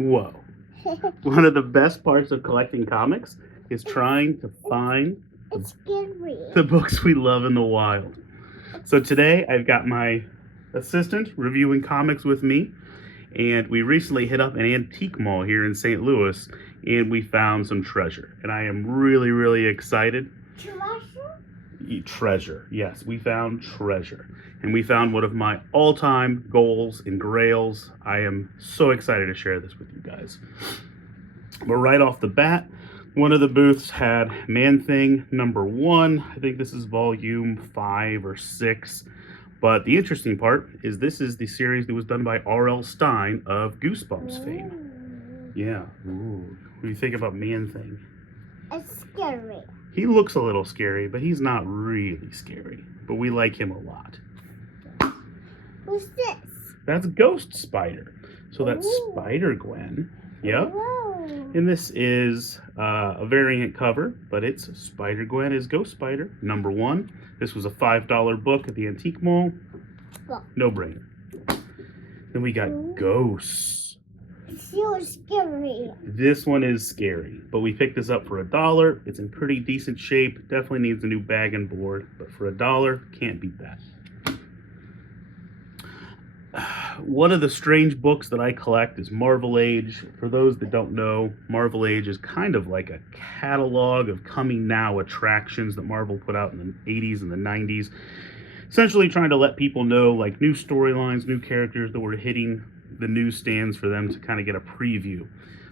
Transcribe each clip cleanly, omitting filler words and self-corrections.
Whoa. One of the best parts of collecting comics is trying to find It's scary. the books we love in the wild. So today I've got my assistant reviewing comics with me, and we recently hit up an antique mall here in St. Louis, and we found some treasure. And I am really, really excited. Treasure. Yes, we found treasure. And we found one of my all-time goals in Grails. I am so excited to share this with you guys. But right off the bat, one of the booths had Man-Thing #1. I think this is volume 5 or 6. But the interesting part is this is the series that was done by R.L. Stine of Goosebumps fame. Yeah. Ooh. What do you think about Man-Thing? It's scary. He looks a little scary, but he's not really scary. But we like him a lot. Who's this? That's Ghost Spider. So that's Ooh. Spider-Gwen. Yep. Whoa. And this is a variant cover, but it's Spider-Gwen is Ghost Spider #1. This was a $5 book at the antique mall. No brainer. Then we got Ghosts. It's so scary. This one is scary, but we picked this up for $1. It's in pretty decent shape. Definitely needs a new bag and board, but for $1, can't beat that. One of the strange books that I collect is Marvel Age. For those that don't know, Marvel Age is kind of like a catalog of coming now attractions that Marvel put out in the 80s and the 90s. Essentially trying to let people know like new storylines, new characters that were hitting the newsstands for them to kind of get a preview.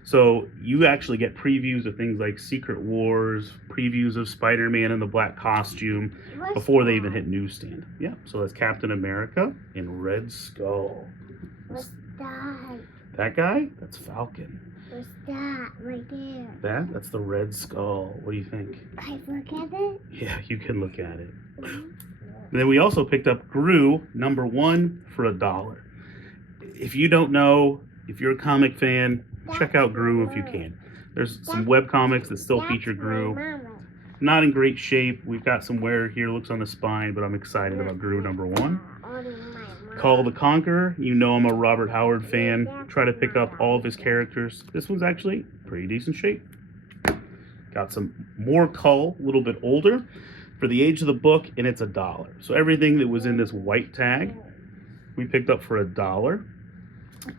So you actually get previews of things like Secret Wars, previews of Spider-Man in the black costume before they even hit newsstand. Yeah, so that's Captain America in Red Skull. What's that? That guy? That's Falcon. What's that right there? That's the Red Skull. What do you think? Can I look at it? Yeah, you can look at it. And then we also picked up Gru #1 for $1. If you don't know, if you're a comic fan, check out Gru if you can. There's some web comics that still feature Gru. Not in great shape. We've got some wear here, looks on the spine, but I'm excited about Gru #1. Call the Conqueror. You know I'm a Robert Howard fan. Try to pick up all of his characters. This one's actually pretty decent shape. Got some more Cull, a little bit older, for the age of the book, and it's $1. So everything that was in this white tag, we picked up for $1.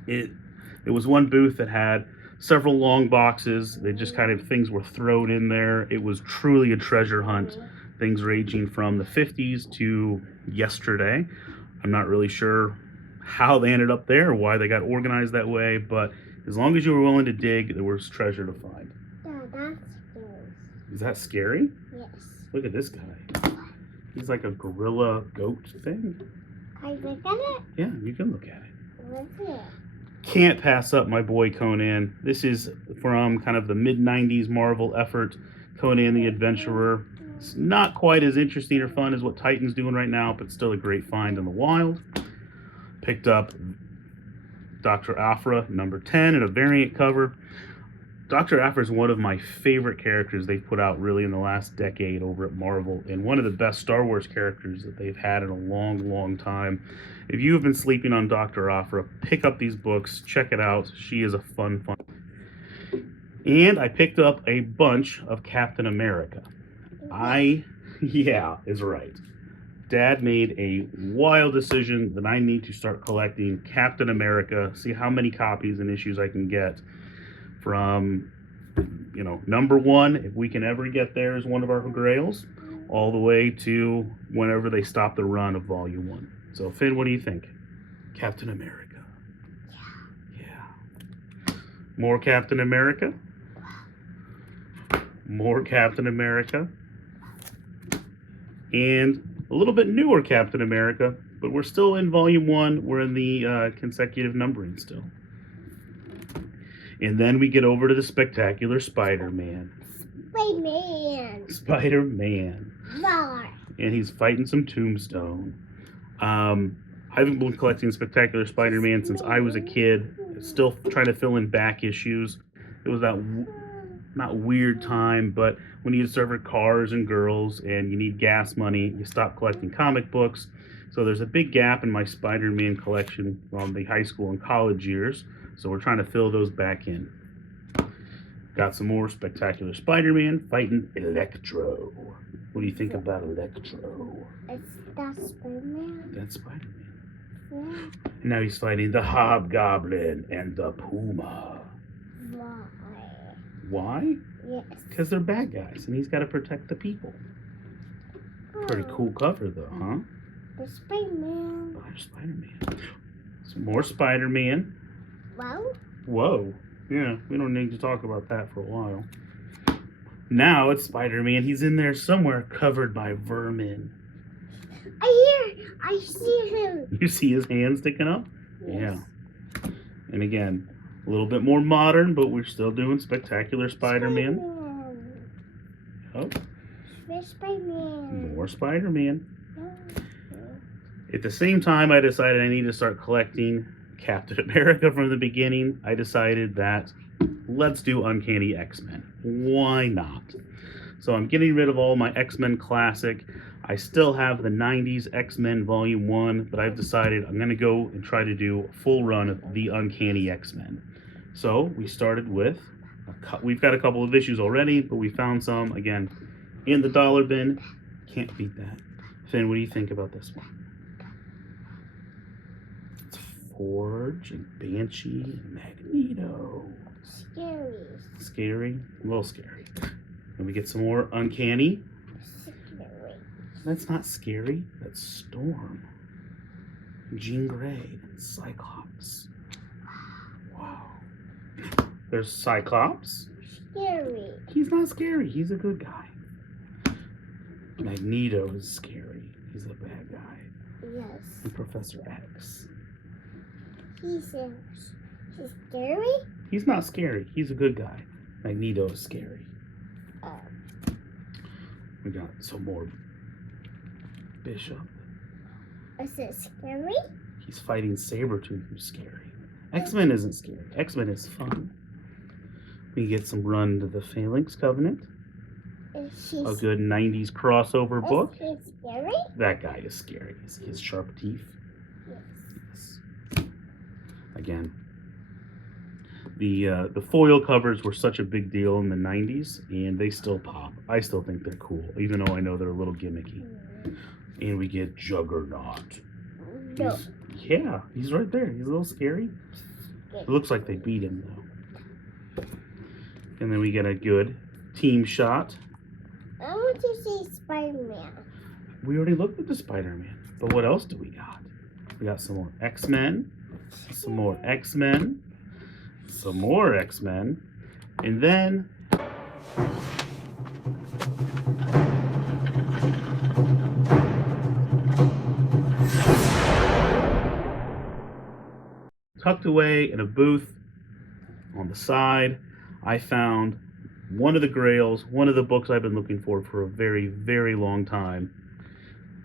It was one booth that had several long boxes. They just kind of things were thrown in there. It was truly a treasure hunt. Things ranging from the 50s to yesterday. I'm not really sure how they ended up there or why they got organized that way, but as long as you were willing to dig, there was treasure to find. Yeah, that's scary. Is that scary? Yes. Look at this guy. He's like a gorilla goat thing. Can I look at it? Yeah, you can look at it. What's it? Can't pass up my boy Conan. This is from kind of the mid-90s Marvel effort, Conan the Adventurer. It's not quite as interesting or fun as what Titan's doing right now, but still a great find in the wild. Picked up Dr. Aphra #10 in a variant cover. Dr. Aphra is one of my favorite characters they've put out really in the last decade over at Marvel, and one of the best Star Wars characters that they've had in a long, long time. If you have been sleeping on Dr. Aphra, pick up these books, check it out. She is a fun. And I picked up a bunch of Captain America. Yeah, is right. Dad made a wild decision that I need to start collecting Captain America, see how many copies and issues I can get from, #1, if we can ever get there as one of our grails, all the way to whenever they stop the run of Volume 1. So, Finn, what do you think? Captain America. Yeah. More Captain America. More Captain America. And a little bit newer Captain America, but we're still in Volume 1. We're in the consecutive numbering still. And then we get over to the spectacular Spider-Man. Spider-Man. And he's fighting some Tombstone. I've been collecting Spectacular Spider-Man since I was a kid. Still trying to fill in back issues. It was that not weird time, but when you discover cars and girls and you need gas money, you stop collecting comic books. So there's a big gap in my Spider-Man collection from the high school and college years. So we're trying to fill those back in. Got some more Spectacular Spider-Man fighting Electro. What do you think about Electro? It's that Spider-Man. That's Spider-Man. Yeah. And now he's fighting the Hobgoblin and the Puma. Why? Why? Yes. Because they're bad guys, and he's got to protect the people. Pretty cool cover, though, huh? The Spider-Man. Oh, there's Spider-Man. Some more Spider-Man. Wow. Whoa. Yeah, we don't need to talk about that for a while. Now it's Spider-Man. He's in there somewhere covered by vermin. I see him. You see his hand sticking up? Yes. Yeah. And again, a little bit more modern, but we're still doing Spectacular Spider-Man. Spider-Man. Oh, There's Spider-Man. more Spider-Man. Oh. At the same time, I decided I need to start collecting Captain America from the beginning. I decided that let's do Uncanny X-Men. Why not? So I'm getting rid of all my X-Men Classic. I still have the 90s X-Men Volume 1, but I've decided I'm going to go and try to do a full run of the Uncanny X-Men. So we started with, we've got a couple of issues already, but we found some, again, in the dollar bin. Can't beat that. Finn, what do you think about this one? It's Forge and Banshee and Magneto. Scary. Scary? A little scary. And we get some more Uncanny. Scary. That's not scary. That's Storm. Jean Grey and Cyclops. Wow. There's Cyclops. Scary. He's not scary. He's a good guy. Magneto is scary. He's a bad guy. Yes. And Professor X. He's scary? He's not scary. He's a good guy. Magneto is scary. We got some more Bishop. Is it scary? He's fighting Sabretooth, who's scary. X-Men isn't scary. X-Men is fun. We get some Run to the Phalanx Covenant. A good 90s crossover book. Is he scary? That guy is scary. He has sharp teeth. Yes. Yes. Again, the foil covers were such a big deal in the 90s, and they still pop. I still think they're cool, even though I know they're a little gimmicky. And we get Juggernaut. No. Yeah, he's right there. He's a little scary. It looks like they beat him, though. And then we get a good team shot. I want to see Spider-Man. We already looked at the Spider-Man, but what else do we got? We got some more X-Men, some more X-Men, some more X-Men, and then tucked away in a booth on the side, I found one of the Grails, one of the books I've been looking for a very, very long time.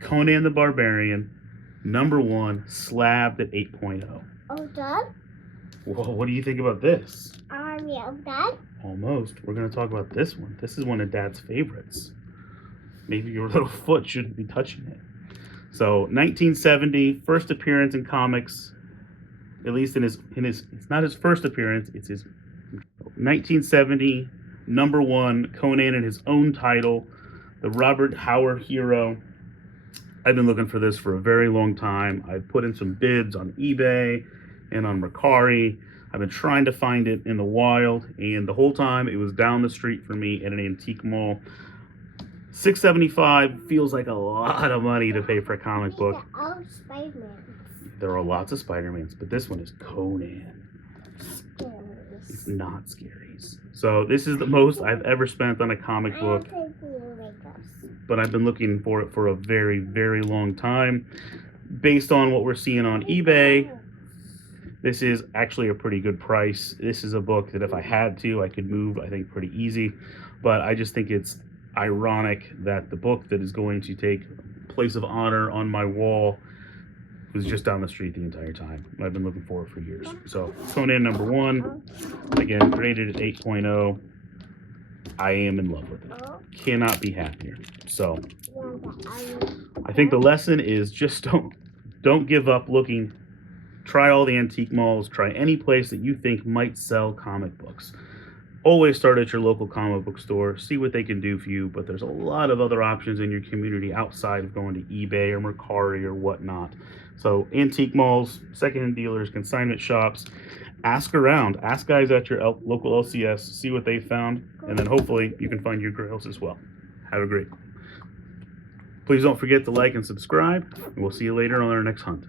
Conan the Barbarian, #1, slabbed at 8.0. Oh, Dad? Whoa, what do you think about this? Army of Dad? Almost. We're going to talk about this one. This is one of Dad's favorites. Maybe your little foot shouldn't be touching it. So, 1970, first appearance in comics, at least in his, it's not his first appearance, it's his 1970, #1, Conan in his own title, the Robert Howard hero. I've been looking for this for a very long time. I've put in some bids on eBay and on Mercari. I've been trying to find it in the wild, and the whole time it was down the street for me at an antique mall. $6.75 feels like a lot of money to pay for a comic book. Oh, Spider-Man. There are lots of Spider-Mans, but this one is Conan. Scary. It's not scary. So this is the most I've ever spent on a comic book, but I've been looking for it for a very, very long time. Based on what we're seeing on eBay, this is actually a pretty good price. This is a book that if I had to, I could move, I think, pretty easy. But I just think it's ironic that the book that is going to take place of honor on my wall was just down the street the entire time. I've been looking for it for years. So Conan #1, again, graded at 8.0. I am in love with it. Cannot be happier. So I think the lesson is just don't give up looking Try all the antique malls. Try any place that you think might sell comic books. Always start at your local comic book store. See what they can do for you. But there's a lot of other options in your community outside of going to eBay or Mercari or whatnot. So antique malls, secondhand dealers, consignment shops. Ask around. Ask guys at your local LCS. See what they found. And then hopefully you can find your grails as well. Have a great one. Please don't forget to like and subscribe, and we'll see you later on our next hunt.